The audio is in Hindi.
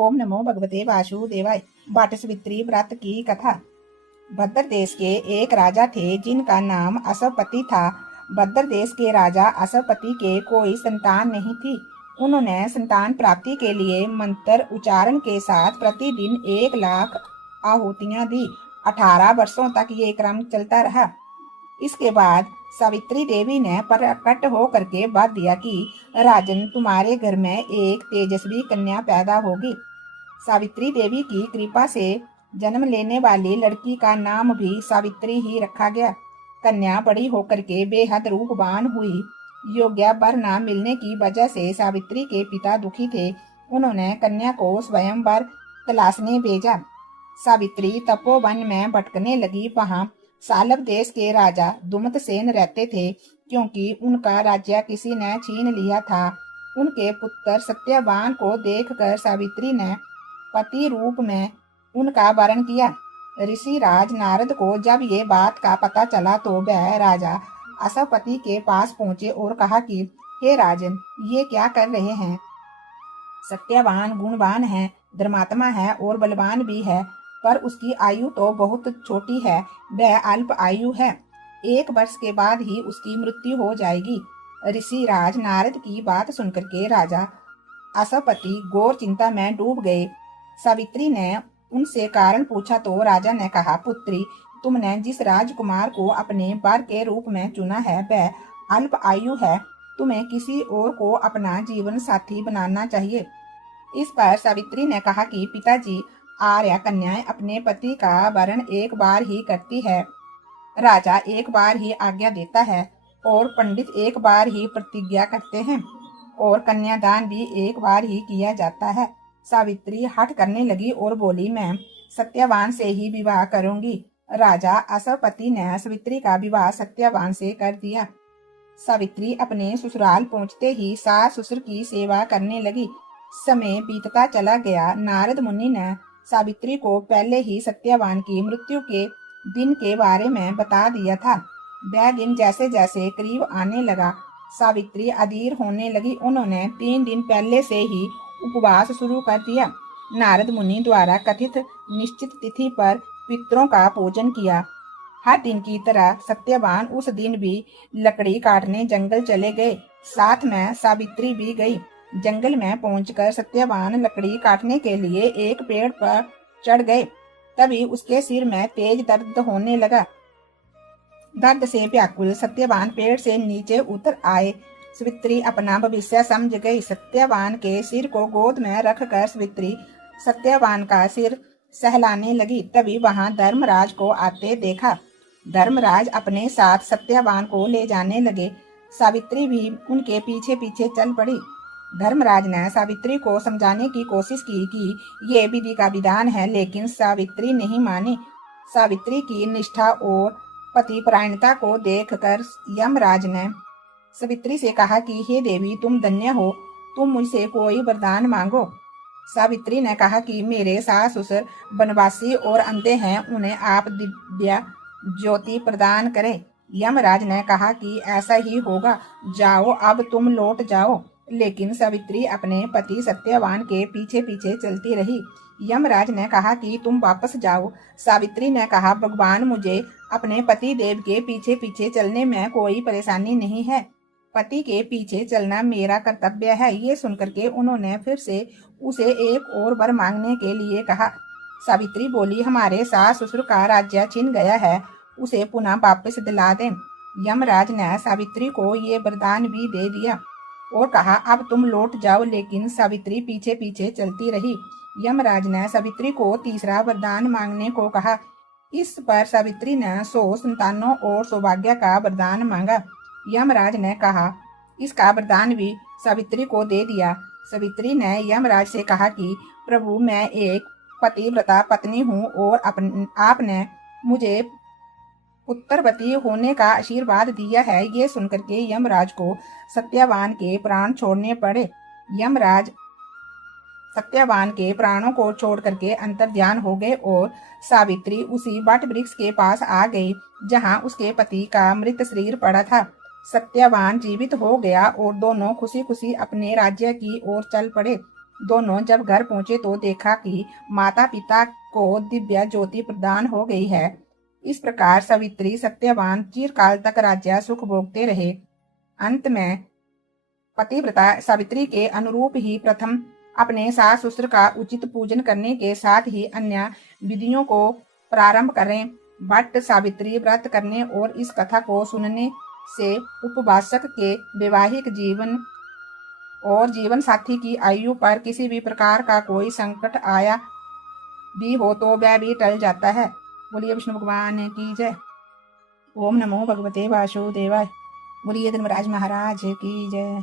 ओम नमो भगवते वासुदेवाय। बाटस्वित्री व्रत की कथा। भद्र देश के एक राजा थे जिनका नाम असवपति था। भद्र देश के राजा असवपति के कोई संतान नहीं थी। उन्होंने संतान प्राप्ति के लिए मंत्र उच्चारण के साथ प्रतिदिन 1,00,000 आहुतियां दी। 18 वर्षों तक ये क्रम चलता रहा। इसके बाद सावित्री देवी ने प्रकट होकर के बात दिया कि राजन, तुम्हारे घर में एक तेजस्वी कन्या पैदा होगी। सावित्री देवी की कृपा से जन्म लेने वाली लड़की का नाम भी सावित्री ही रखा गया। कन्या बड़ी होकर के बेहद रूपवान हुई। योग्य वर न मिलने की वजह से सावित्री के पिता दुखी थे। उन्होंने कन्या को स्वयंवर तलाशने भेजा। सावित्री तपोवन में भटकने लगी। वहां सालव देश के राजा दुमतसेन रहते थे, क्योंकि उनका राज्य किसी ने छीन लिया था। उनके पुत्र सत्यवान को देखकर सावित्री ने पति रूप में उनका वरण किया। ऋषि राज नारद को जब ये बात का पता चला तो वह राजा असवपति के पास पहुंचे और कहा कि हे राजन, ये क्या कर रहे हैं? सत्यवान गुणवान है, धर्मात्मा है और बलवान भी है, पर उसकी आयु तो बहुत छोटी है। वह अल्प आयु है। 1 वर्ष के बाद ही उसकी मृत्यु हो जाएगी। ऋषि राज नारद की बात सुनकर के राजा असवपति घोर चिंता में डूब गए। सावित्री ने उनसे कारण पूछा तो राजा ने कहा, पुत्री, तुमने जिस राजकुमार को अपने वर के रूप में चुना है वह अल्प आयु है। तुम्हें किसी और को अपना जीवन साथी बनाना चाहिए। इस पर सावित्री ने कहा कि पिताजी, आर्या कन्याएं अपने पति का वरण 1 बार ही करती है। राजा 1 बार ही आज्ञा देता है और पंडित 1 बार ही प्रतिज्ञा करते हैं और कन्यादान भी 1 बार ही किया जाता है। सावित्री हठ करने लगी और बोली, मैं सत्यवान से ही विवाह करूंगी। राजा असवपति ने सावित्री का विवाह सत्यवान से कर दिया। सावित्री अपने ससुराल पहुंचते ही सास ससुर की सेवा करने लगी। समय बीतता चला गया। नारद मुनि ने सावित्री को पहले ही सत्यवान की मृत्यु के दिन के बारे में बता दिया था। वह दिन जैसे जैसे करीब आने लगा, सावित्री अधीर होने लगी। उन्होंने 3 दिन पहले से ही उपवास शुरू कर दिया। नारद मुनि द्वारा कथित निश्चित तिथि पर पितरों का पूजन किया। हर दिन की तरह सत्यवान उस दिन भी लकड़ी काटने जंगल चले गए। साथ में सावित्री भी गई। जंगल में पहुंचकर सत्यवान लकड़ी काटने के लिए एक पेड़ पर चढ़ गए। तभी उसके सिर में तेज दर्द होने लगा। दर्द से व्याकुल सत्यवान पेड़ से नीचे उतर आए। सावित्री अपना भविष्य समझ गई। सत्यवान के सिर को गोद में रखकर सावित्री सत्यवान का सिर सहलाने लगी। तभी वहां धर्मराज को आते देखा। धर्मराज अपने साथ सत्यवान को ले जाने लगे। सावित्री भी उनके पीछे पीछे चल पड़ी। धर्मराज ने सावित्री को समझाने की कोशिश की कि ये विधि का विधान है, लेकिन सावित्री नहीं मानी। सावित्री की निष्ठा और पतिपरायणता को देखकर यमराज ने सावित्री से कहा कि हे देवी, तुम धन्य हो, तुम मुझसे कोई वरदान मांगो। सावित्री ने कहा कि मेरे सास ससुर वनवासी और अंधे हैं, उन्हें आप दिव्य ज्योति प्रदान करें। यमराज ने कहा कि ऐसा ही होगा, जाओ, अब तुम लौट जाओ। लेकिन सावित्री अपने पति सत्यवान के पीछे पीछे चलती रही। यमराज ने कहा कि तुम वापस जाओ। सावित्री ने कहा, भगवान, मुझे अपने पति देव के पीछे पीछे चलने में कोई परेशानी नहीं है। पति के पीछे चलना मेरा कर्तव्य है। ये सुनकर के उन्होंने फिर से उसे एक और वर मांगने के लिए कहा। सावित्री बोली, हमारे सास ससुर का राज्य छिन गया है, उसे पुनः वापस दिला दें। यमराज ने सावित्री को ये वरदान भी दे दिया और कहा, अब तुम लौट जाओ। लेकिन सावित्री पीछे पीछे चलती रही। यमराज ने सावित्री को तीसरा वरदान मांगने को कहा। इस पर सावित्री ने 100 संतानों और सौभाग्य का वरदान मांगा। यमराज ने कहा, इसका वरदान भी सावित्री को दे दिया। सावित्री ने यमराज से कहा कि प्रभु, मैं एक पतिव्रता पत्नी हूँ और आपने मुझे पुत्रवती होने का आशीर्वाद दिया है। ये सुनकर के यमराज को सत्यवान के प्राण छोड़ने पड़े। यमराज सत्यवान के प्राणों को छोड़ करके अंतर्ध्यान हो गए और सावित्री उसी वट वृक्ष के पास आ गई जहां उसके पति का मृत शरीर पड़ा था। सत्यवान जीवित हो गया और दोनों खुशी खुशी अपने राज्य की ओर चल पड़े। दोनों जब घर पहुंचे तो देखा कि माता पिता को दिव्य ज्योति प्रदान हो गई है। इस प्रकार सावित्री सत्यवान चिरकाल तक राज्य सुख भोगते रहे। अंत में पतिव्रता सावित्री के अनुरूप ही प्रथम अपने सास ससुर का उचित पूजन करने के साथ ही अन्य विधियों को प्रारंभ करें। भट्ट सावित्री व्रत करने और इस कथा को सुनने से उपवासक के वैवाहिक जीवन और जीवन साथी की आयु पर किसी भी प्रकार का कोई संकट आया भी हो तो वह भी टल जाता है। बोलिए विष्णु भगवान की जय। ओम नमो भगवते वासुदेवाय। बोलिए धर्मराज महाराज की जय।